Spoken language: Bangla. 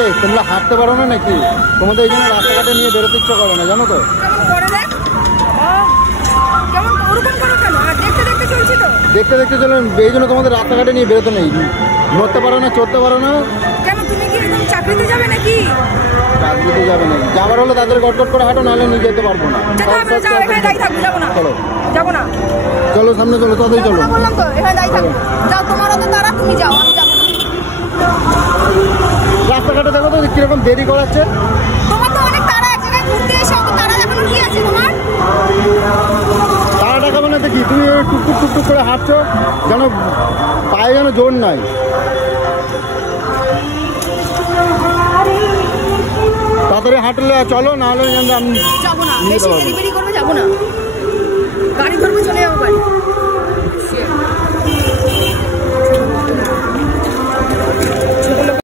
এই তোমরা হাঁটতে পারো না নাকি? তোমাদের এই জন্য রাস্তাঘাটে নিয়ে বেরোতে ইচ্ছা করে না, জানো তো? দেখতে দেখতে চলো, এই জন্য তোমাদের রাস্তাঘাটে নিয়ে বেরোতে নেই। নড়তে পারো না, চড়তে পারো না। চাকরিতে যাবে নাকি? চাকরিতে যাবে না, যাবার হলে তাদের গটগট করে হাঁটো, নাহলে নিয়ে যেতে পারবো না। চলো যাবো না, চলো সামনে চলো, তাড়াতাড়ি চলো। বললাম তো এখানে দাঁড়িয়ে থাকো। যাও, তোমার তো তারা, তুমি যাও, আমি যাবো। রাস্তাঘাটে দেখো তো কিরকম দেরি করাচ্ছে। তোমার তো অনেক তারা, এক জায়গায় ঘুরতে এসে অত তারা দেখানো কি আছে তোমার? তারা দেখাবো না দেখি, তুমি টুকটুক টুকটুক করে হাঁটছো, যেন পায়ে যেন জোর নাই। তাড়াতাড়ি হাঁটলে চলো, নাহলে আমি যাবো না, বেশি দেরি করবে, যাবো না, গাড়ি ধরবে, চলে যাবো বাড়ি।